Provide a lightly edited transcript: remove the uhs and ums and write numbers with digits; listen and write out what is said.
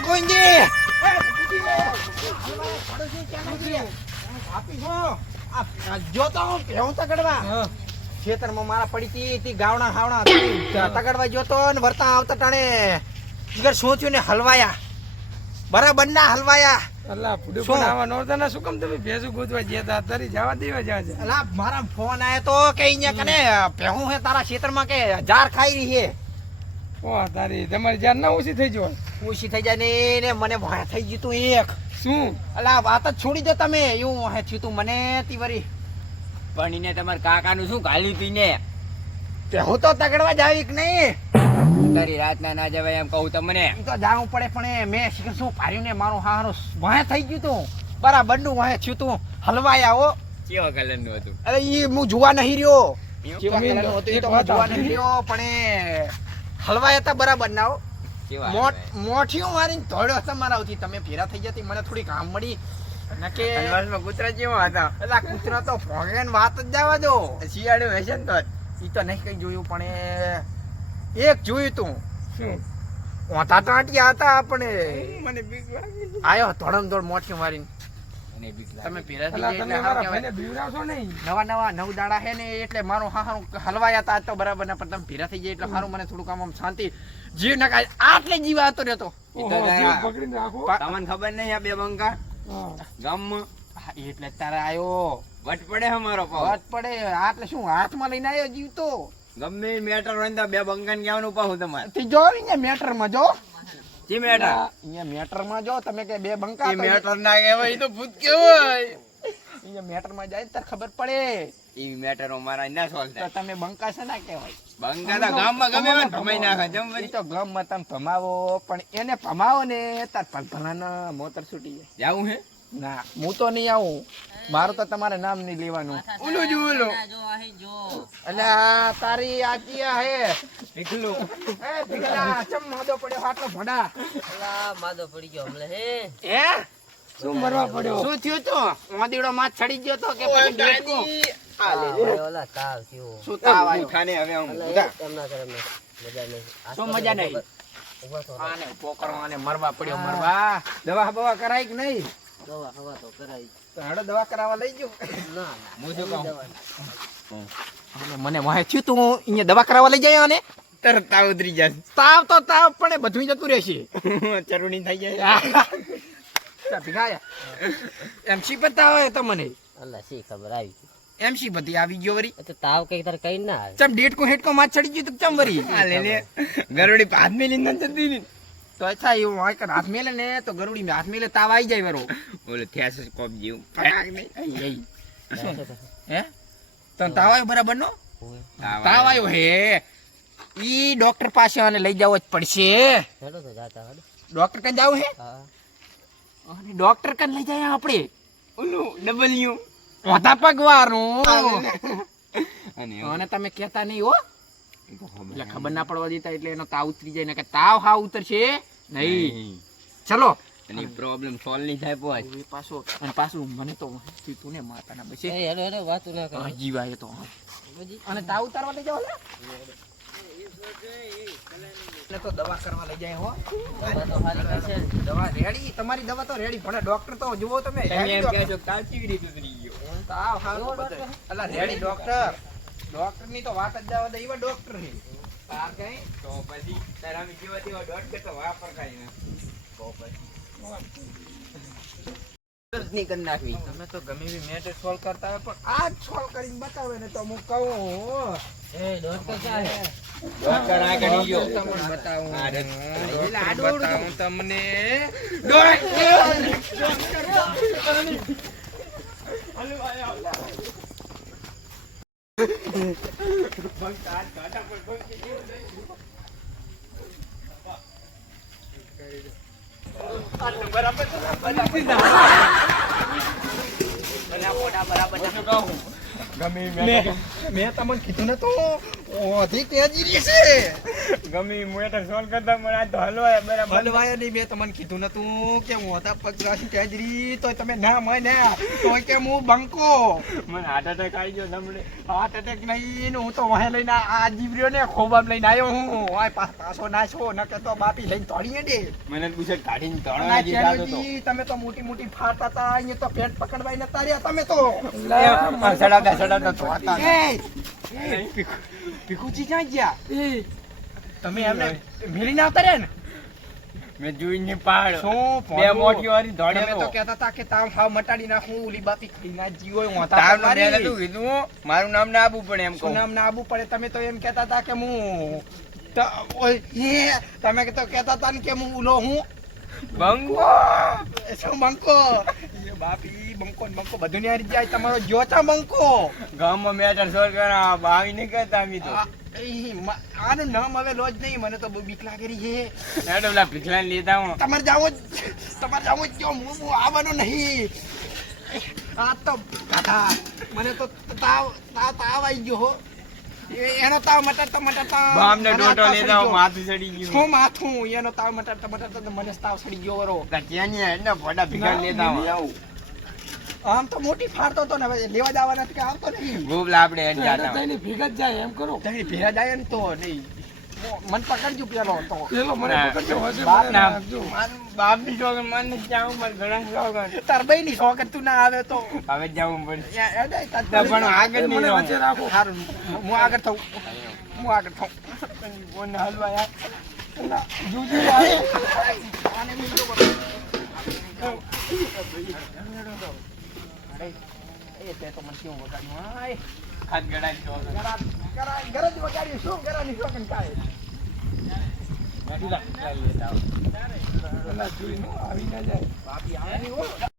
ગોંજી જોતો હું કેવું તગડવા ખેતરમાં મારા પડી હતી ગાવણા હાવણા તગડવા જોતો ને વર્તા આવતા ટાણે જીગર શું થયું ને હલવાયા બરાબર ના હલવાયા અલ્લા ફૂડું પણ આવા નોરતા શું કામ તમે ભેંસું ગોતવા ગયા તારી જવા દેવા જા છે અલા મારા ફોન આયો તો કે અહીંયા કને ભેહું હે તારા ખેતરમાં કે જાર ખાઈ રહી છે ઓ તારી તમારી જાન ના ઓછી થઈ જાય ઓછી થઈ જાય ને મને ભય થઈ ગયું તું એક શું અલા વાત જ છોડી દો તમે એવું હે થયું તું મને તીવરી પણ એને તમારા કાકાનું શું ગાલી પીને તે હું તો તગડવા જાવી કે નહીં તારી રાતના ના જવાય એમ કહું તમને ઈ તો જાવું પડે પણ મેં શું પાર્યું ને મારું હારું ભય થઈ ગયું તું બરાબર નું ભય થયું તું હલવાયા હો કેવા કલર નું હતું અરે ઈ હું જોવા નહીં રહ્યો કેવા કલરનું હતું ઈ તો હું જોવા નહીં રહ્યો પણ હલવાયા હતા બરાબર ના હો કેવા મોઠીઓ મારીને ધોડ્યો તમારા આવતી તમે ફેરા થઈ જતી મને થોડી કામ મળી નકે અનવાસમાં કૂતરા કેવા હતા એલા કૂતરા તો ફોગેન વાત જ જવા દો શિયાળું હશે ને તો ઈ તો નહીં કઈ જોયું પણ એક જોયું તું શું ઓઠા ટાંટિયા હતા આપણે મને બીક લાગી આયો ધોડમ ધોડ મોઠી મારીને અને બીક તમે ફેરા થઈ અલ્લા જાય તમે એટલે મારા હારું ભાઈને કહેવાય. બીવડાવશો નહીં નવા નવ દાડા હે ને એટલે મારું હારું હલવાયા હતા આજ તો બરાબર ના પણ તમે ભેરા થઈ જાય એટલે હારું મને થોડુંક આમ શાંતિ જીવ ના કાંઈ આટલે જીવ આવતો રહેતો ઓહો, જીવ પકડીને રાખો તમને ખબર નહીં આ બે બંકા હા. ગામમાં હા, એટલે તારે આયો વટ પડે અમારો પાવ વાત પડે આટલે શું હાથમાં લઈને આવ્યો જીવ તો ગમે મેટર હોય ને તો બે બંકાને કહેવાનું પાહું તમારે તે જો અહીંયા મેટર માં જો જે મેટર અહીંયા મેટર માં જો તમે કે બે બંકા એ મેટર ના કહેવાય એ તો ભૂત કહેવાય અહીંયા મેટર માં જાય તો ખબર પડે એ મેટર અમારા ના સોલ્વ તો થાય તમે બંકા છે ના કહેવાય બંકા તો ગામમાં ગમે એમ ભમાઈ નાખે જમ ઈ વળી તો ગમમાં તમે ભમાવો પણ એને ભમાવો ને તાર ભલાના મોતર છૂટી જાય જાવું હે ના હું તો નહીં આવું મારું તો તમારે નામ નહીં લેવાનું ઓલું જ ઓલું એટલે આ તારી આજીયા હે એકલું એ ભીખલા ચમ માદો પડ્યો હાટલો ભડા માદો પડી ગયો હમણાં હે હે શું મરવા પડ્યો શું થયું તો મોદીડો માં ચડી ગયો તો કે પછી ડેટકો આ લે લે. ઓલા તાવ થયો શું તાવ આવ્યો ખાને હવે હું એમના કરે મજા નહીં શું મજા નહીં ઉભા તો આને પોકરવાને મરવા પડ્યો મરવા દવા બવા કરાય કે નહીં દવા હવા તો કરાઈ તો હેડો દવા કરાવવા લઈ ગયો ના હું શું કહું અને મને વાહે થયું તું અહીંયા દવા કરાવવા લઈ જાય અને તરત તાવ ઉતરી જશે તાવ તો તાવ પણ બધું જતું રહેશે ચરૂણી થઈ જાય ભીખાયા એમસી બતાવો તો મને અલ્લા શી ખબર આવી એમસી બધી આવી ગયો વરી તો તાવ કઈ તારે કઈ ના આવે ચમ ડેટકો હેટકો માં ચડી ગયું તો ચમ વરી આ લે લે ગરોડી હાથ મેલી ન જતી ને તો અચ્છા એવું હોય કે હાથ મેલે ને તો ગરુડી હાથ મેલે તાવ આવી જાય વરો ઓલો થેસ કોપ જેવું ફટાક નહીં શું હે તો તાવ આવ્યો બરાબર નો તાવ આવ્યો હે ઈ ડોક્ટર પાસે આને લઈ જવો જ પડશે હેડો તો જાતા હેડો ડોક્ટર કન જાવ હે હા અને ડોક્ટર કન લઈ જાય આપણે ઓલું ડબલ્યુ મોટા પગવારું અને અને તમે કહેતા નહીં હો એટલે ખબર ના પડવા દેતા એટલે એનો તાવ ઉતરી જાય ને કે તાવ હા ઉતરશે નહીં ચલો અને પ્રોબ્લેમ સોલ્વ નહીં થાય પોચ એ પાછો અને પાછું મને તો તું ને માતાના બસે એ હેડો હેડો વાતો ના કરે જીવાય તો અને તાવ ઉતારવા લઈ જાવ ને તો દવા કરવા લઈ જાય હો દવા તો હારી કરશે દવા રેડી તમારી દવા તો રેડી પણ ડોક્ટર તો જુઓ તમે તમે એમ કહો છો તાવ કેવી રીતે ઉતરી ગયો તાવ હાલો અલા રેડી ડોક્ટર ડોક્ટર ની તો વાત જ જવા દે એવા ડોક્ટર છે તાર કઈ તો પછી તારા અમે જેવા તેવા ડોટ તો વાપર ખાઈ ને તો પછી ની કરી નાખવી તમે તો ગમે એવી મેટર સોલ્વ કરતા હોય પણ આ જ સોલ્વ કરીને બતાવે ને તો હું કહું એ ડોક્ટર ચાલે ડોક્ટર આ કરી ગયો તમને બતાવું આ રે. એટલે આડું અવળું બતાવું તમને મેં તમને કીધું ને તો અધિક તેજી રહી છે ગમે ઈ મેટર સોલ્વ કરતા મને આ તો હલવાય બરાબર. હલવાયા નહીં, મેં તમને કીધું નતું કે હું હતા પગ રાશી ત્યાજરી તો તમે ના મને તો કે હું બંકો મને હાર્ટ એટેક આવી ગયો તમને. હાર્ટ એટેક નહીં ને હું તો વહે લઈને આ જીવર્યો ને ખોબામ લઈને આવ્યો હું આ પાછો નાશો ન કે તો બાપી લઈને દોડીએ દે મને પૂછે કાઢીને ના, ધોળવા દીધા તો. ચેનોજી, તમે તો મોટી મોટી ફાડતા હતા અહીંયા તો પેટ પકડવાય નતા રહ્યા તમે તો સડાતા ધોતા. એ, ભીખુજી ક્યાં ગયા તમે એમને મેલીને આવતા રહ્યા ને મેં જોઈને પાડ શું બે મોટી વાળી દોડે તમે તો તો. કહેતા હતા કે તાવ હાવ મટાડી નાખું ઓલી બાપી ખાઈ ના જીવો હું તારનું મેં નતું કીધું, મારું નામ ના આપવું પડે એમ શું કહું. નામ ના આવવું પડે તમે તો એમ કહેતા હતા કે હું ઓય, હે, તમે તો કહેતા હતા ને કે હું ઉલો હું બંગો. શું બંકો એ બાપી બંકો ને બંકો બધું ને જાય તમારો જોતા બંકો ગામમાં મેટર સોલ્વ કરવા બાવી નહીં કરતા અમે તો. આનું નામ હવે લોજ નહીં મને તો બહુ બીક લાગી રહી છે હેડો પેલા ભીખલાને લેતા હું. તમારે જાવો જ જો હું આવવાનો નહીં આ તો ગાધા મને તો તાવ આવી ગયો હો એનો તાવ મટાડતા બામને મને આ ડોટો તાવ લેતા હું, સડી માથું સડી ગયો. ગયું. શું માથું એનો તાવ મટાડતા તો મને તાવ સડી ગયો વરો ત્યાં હેડને ફોટા ભીખલાને લેતા હું. આમ તો મોટી ફાડતો હતો ને હવે લેવા જવાના કે આવતો નહીં ગોબલા આપણે હેડ જાતા હોય. થઈને ભેગા જ જાય એમ કરો તમે ભેરા જાય ને તો નહીં મન પકડજો પેલો તો પેલો મને ના. પકડજો હશે બાપ મને ના. નાખજો. મારું બાપની છોકરી મને નથી જાવું, મારે ઘણા છોકરા. તાર બઈ ની શોખ તું ના આવે તો હવે જ જવું પડશે. યા- યા- યા- તો પણ આગળ નહીં મને રહું. વચ્ચે રાખો હારું, હું આગળ થઉં હું આગળ થઉં ફોન હલવા યાર. જુજુ આવે. આને બીજો બધો. અરે, એ તે તો મને કેવું વગાડ્યું, હાય. હાથ ગળાઈ છોકરા. ગરજ વગાડ્યું, શું ગરાની શોખન કાંઈ? ભીખલા લેતા આવો. પેલા જોઈને આવી ના જાય બાપી આવે નહીં હો.